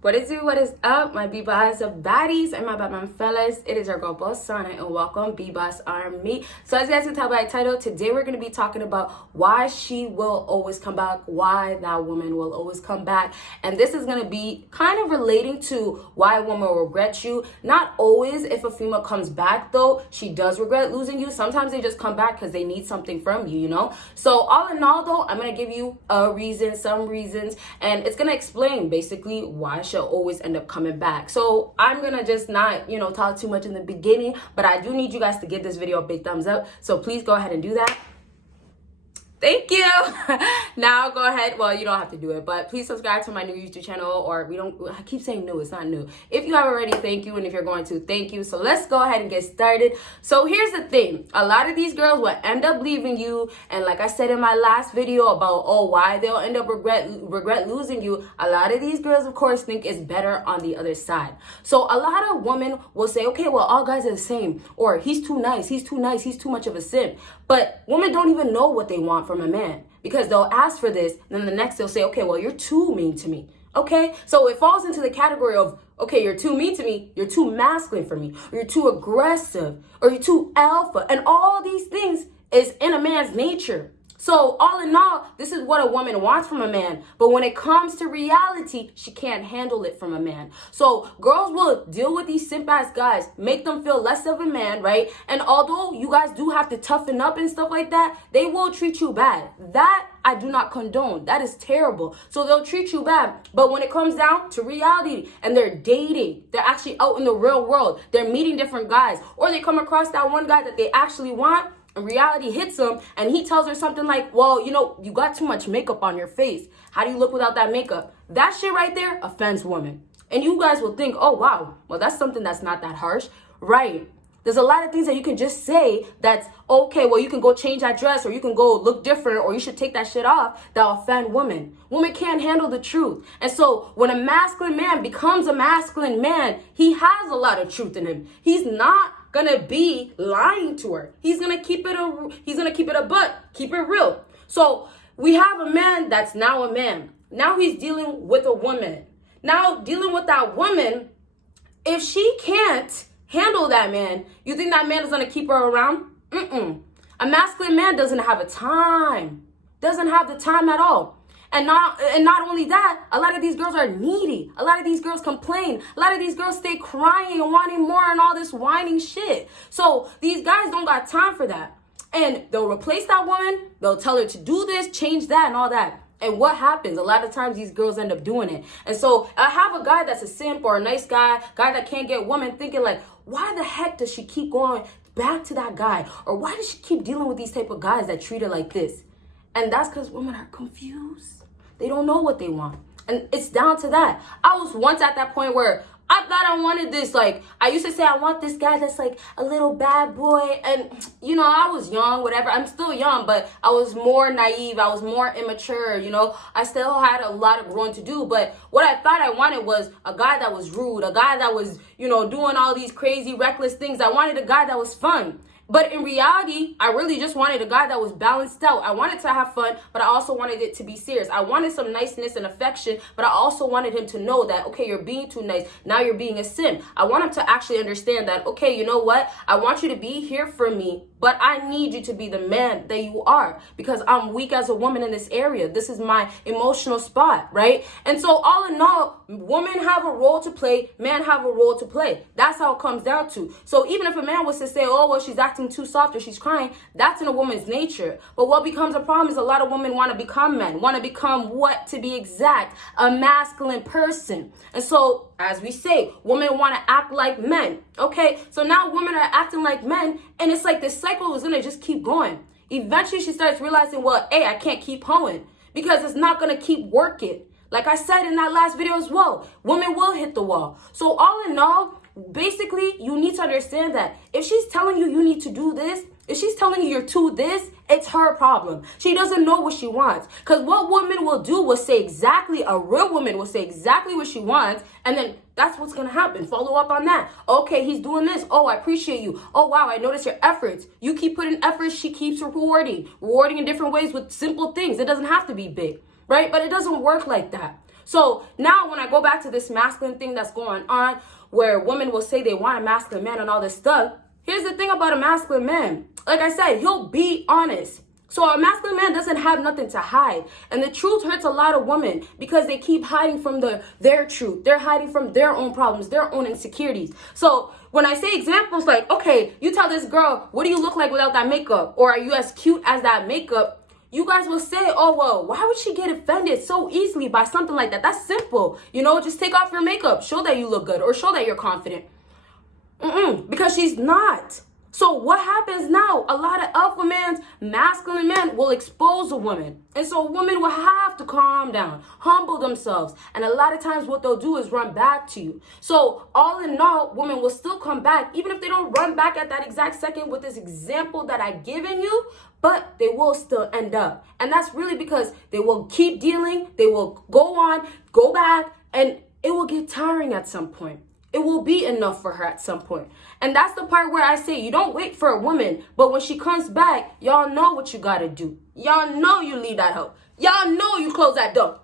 What is up, my BBossBaddies and my Batman fellas? It is your girl Bosana and welcome BBossArmy. So as you guys can tell by the title, today we're going to be talking about why she will always come back, why that woman will always come back. And this is going to be kind of relating to why a woman will regret you. Not always if a female comes back though, she does regret losing you. Sometimes they just come back because they need something from you, you know? So all in all though, I'm going to give you a reason, some reasons, and it's going to explain basically why she'll always end up coming back. So I'm gonna just not, talk too much in the beginning, but I do need you guys to give this video a big thumbs up. So please go ahead and do that. Thank you. Now go ahead. Well, you don't have to do it, but please subscribe to my new YouTube channel, or I keep saying new, it's not new. If you have already, thank you. And if you're going to, thank you. So let's go ahead and get started. So here's the thing. A lot of these girls will end up leaving you. And like I said in my last video about, why they'll end up regret losing you. A lot of these girls, of course, think it's better on the other side. So a lot of women will say, okay, well, all guys are the same, or he's too nice, he's too nice, he's too much of a simp. But women don't even know what they want from a man, because they'll ask for this, and then the next they'll say, okay, well, you're too mean to me. Okay, so it falls into the category of, okay, you're too mean to me, you're too masculine for me, or you're too aggressive, or you're too alpha, and all these things is in a man's nature. So all in all, this is what a woman wants from a man. But when it comes to reality, she can't handle it from a man. So girls will deal with these simp ass guys, make them feel less of a man, right? And although you guys do have to toughen up and stuff like that, they will treat you bad. That I do not condone. That is terrible. So they'll treat you bad. But when it comes down to reality and they're dating, they're actually out in the real world, they're meeting different guys, or they come across that one guy that they actually want, and reality hits him and he tells her something like, well, you got too much makeup on your face. How do you look without that makeup? That shit right there offends women. And you guys will think, oh, wow, well, that's something that's not that harsh. Right. There's a lot of things that you can just say that's okay. Well, you can go change that dress, or you can go look different, or you should take that shit off, that offend women. Women can't handle the truth. And so when a masculine man becomes a masculine man, he has a lot of truth in him. He's not gonna be lying to her. He's gonna keep it a butt, keep it real. So we have a man that's now a man. Now he's dealing with a woman. Now dealing with that woman, if she can't handle that man, you think that man is gonna keep her around? A masculine man doesn't have a time. Doesn't have the time at all. And not only that, a lot of these girls are needy. A lot of these girls complain. A lot of these girls stay crying and wanting more and all this whining shit. So these guys don't got time for that. And they'll replace that woman. They'll tell her to do this, change that, and all that. And what happens? A lot of times these girls end up doing it. And so I have a guy that's a simp or a nice guy that can't get women, thinking like, why the heck does she keep going back to that guy? Or why does she keep dealing with these type of guys that treat her like this? And that's because women are confused. They don't know what they want. And it's down to that. I was once at that point where I thought I wanted this. Like, I used to say I want this guy that's like a little bad boy. And, I was young, whatever. I'm still young, but I was more naive. I was more immature, I still had a lot of growing to do. But what I thought I wanted was a guy that was rude, a guy that was, doing all these crazy, reckless things. I wanted a guy that was fun. But in reality, I really just wanted a guy that was balanced out. I wanted to have fun, but I also wanted it to be serious. I wanted some niceness and affection, but I also wanted him to know that, okay, you're being too nice. Now you're being a simp. I want him to actually understand that, okay, you know what? I want you to be here for me, but I need you to be the man that you are, because I'm weak as a woman in this area. This is my emotional spot, right? And so all in all, women have a role to play, men have a role to play. That's how it comes down to. So even if a man was to say, oh, well, she's acting too soft or she's crying, that's in a woman's nature. But what becomes a problem is a lot of women want to become men, want to become, what to be exact, a masculine person. And so, as we say, women want to act like men. Okay, so now women are acting like men, and it's like this cycle is gonna just keep going. Eventually she starts realizing, well, hey, I can't keep hoeing, because it's not gonna keep working. Like I said in that last video as well, women will hit the wall. So all in all, basically, you need to understand that if she's telling you you need to do this, if she's telling you you're too this, it's her problem. She doesn't know what she wants. Because what women will do will say exactly, a real woman will say exactly what she wants, and then that's what's going to happen. Follow up on that. Okay, he's doing this. Oh, I appreciate you. Oh, wow, I notice your efforts. You keep putting efforts, she keeps rewarding in different ways with simple things. It doesn't have to be big, right? But it doesn't work like that. So now when I go back to this masculine thing that's going on, where women will say they want a masculine man and all this stuff, here's the thing about a masculine man. Like I said, he'll be honest. So a masculine man doesn't have nothing to hide. And the truth hurts a lot of women because they keep hiding from their truth. They're hiding from their own problems, their own insecurities. So when I say examples like, okay, you tell this girl, what do you look like without that makeup? Or are you as cute as that makeup? You guys will say, oh, well, why would she get offended so easily by something like that? That's simple. You know, just take off your makeup. Show that you look good or show that you're confident. Because she's not. So what happens now? A lot of alpha men, masculine men will expose a woman. And so women will have to calm down, humble themselves. And a lot of times what they'll do is run back to you. So all in all, women will still come back, even if they don't run back at that exact second with this example that I've given you, but they will still end up. And that's really because they will keep dealing, they will go on, go back, and it will get tiring at some point. It will be enough for her at some point. And that's the part where I say you don't wait for a woman, but when she comes back, y'all know what you gotta do. Y'all know you leave that hoe. Y'all know you close that door.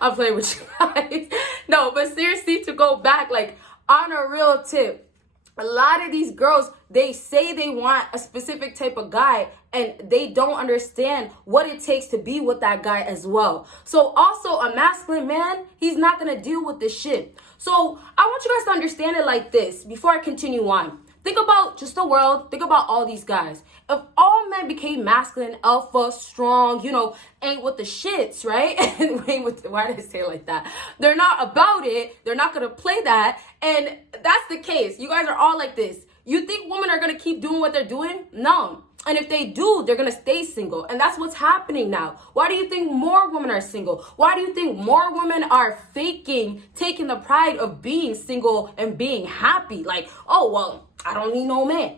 I'm playing with you guys. No, but seriously, to go back, like on a real tip, a lot of these girls, they say they want a specific type of guy and they don't understand what it takes to be with that guy as well. So also a masculine man, he's not going to deal with this shit. So I want you guys to understand it like this before I continue on. Think about just the world. Think about all these guys. If all men became masculine, alpha, strong, you know, ain't with the shits, right? And ain't with why did I say it like that? They're not about it. They're not going to play that. And that's the case. You guys are all like this. You think women are going to keep doing what they're doing? No. And if they do, they're going to stay single. And that's what's happening now. Why do you think more women are single? Why do you think more women are faking, taking the pride of being single and being happy? Like, oh, well, I don't need no man.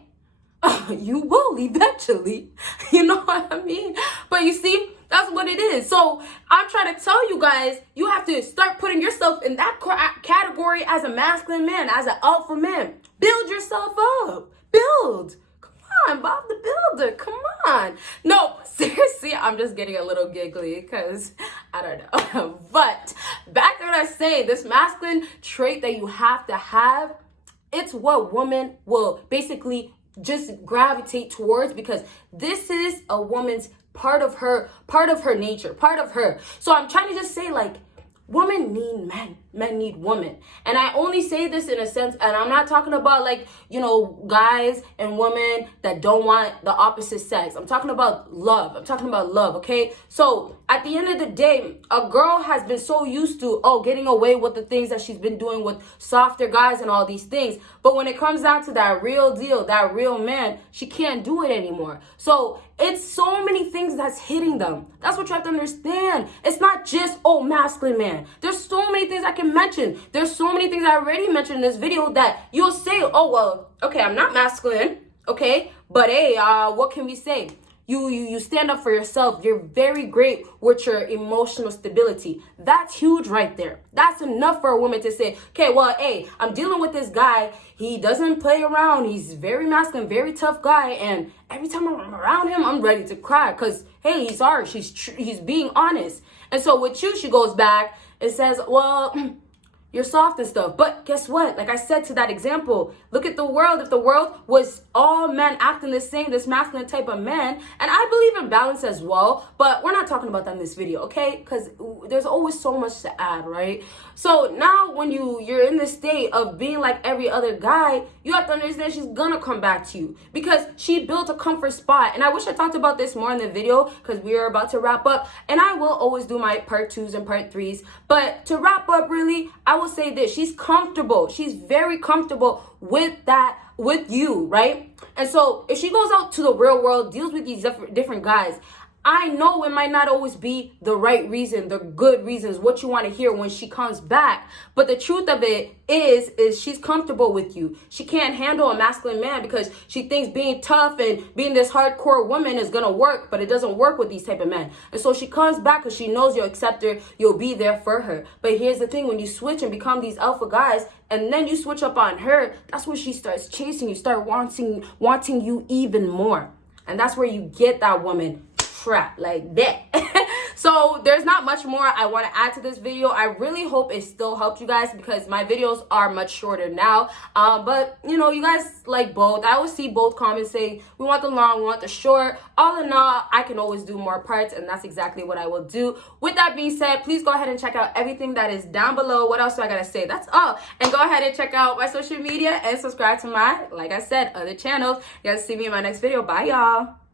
You will eventually. You know what I mean? But you see, that's what it is. So I'm trying to tell you guys, you have to start putting yourself in that category as a masculine man, as an alpha man. Build yourself up. Build. Come on, Bob the Builder. Come on. No, seriously, I'm just getting a little giggly because I don't know. But back to what I was saying, this masculine trait that you have to have, it's what women will basically just gravitate towards because this is a woman's part of her nature, part of her. So I'm trying to just say, like, women need men, men need women. And I only say this in a sense, and I'm not talking about like, you know, guys and women that don't want the opposite sex. I'm talking about love. I'm talking about love, okay? So at the end of the day, a girl has been so used to, getting away with the things that she's been doing with softer guys and all these things. But when it comes down to that real deal, that real man, she can't do it anymore. So it's so many things that's hitting them. That's what you have to understand. It's not just, masculine man. There's so many things I can mention. There's so many things I already mentioned in this video that you'll say, okay, I'm not masculine, okay? But hey, what can we say? You stand up for yourself. You're very great with your emotional stability. That's huge right there. That's enough for a woman to say, okay, well, hey, I'm dealing with this guy. He doesn't play around. He's very masculine, very tough guy. And every time I'm around him, I'm ready to cry because, hey, he's harsh. He's being honest. And so with you, she goes back and says, well, you're soft and stuff. But guess what? Like I said to that example, look at the world. If the world was all men acting the same, this masculine type of man, and I believe in balance as well, but we're not talking about that in this video, okay? Because there's always so much to add, right? So now when you're in this state of being like every other guy, you have to understand she's gonna come back to you because she built a comfort spot. And I wish I talked about this more in the video because we are about to wrap up, and I will always do my part 2s and part 3s. But to wrap up, really, I will say this: she's comfortable. She's very comfortable with you, right? And so if she goes out to the real world, deals with these different guys, I know it might not always be the right reason, the good reasons, what you want to hear when she comes back. But the truth of it is she's comfortable with you. She can't handle a masculine man because she thinks being tough and being this hardcore woman is going to work, but it doesn't work with these type of men. And so she comes back because she knows you'll accept her, you'll be there for her. But here's the thing, when you switch and become these alpha guys, and then you switch up on her, that's when she starts chasing you, start wanting you even more. And that's where you get that woman trapped like that. So there's not much more I want to add to this video. I really hope it still helped you guys because my videos are much shorter now. But you know, you guys like both. I always see both comments saying we want the long, we want the short. All in all, I can always do more parts, and that's exactly what I will do. With that being said, please go ahead and check out everything that is down below. What else do I gotta say? That's all. And go ahead and check out my social media and subscribe to my, like I said, other channels. You guys see me in my next video. Bye, y'all.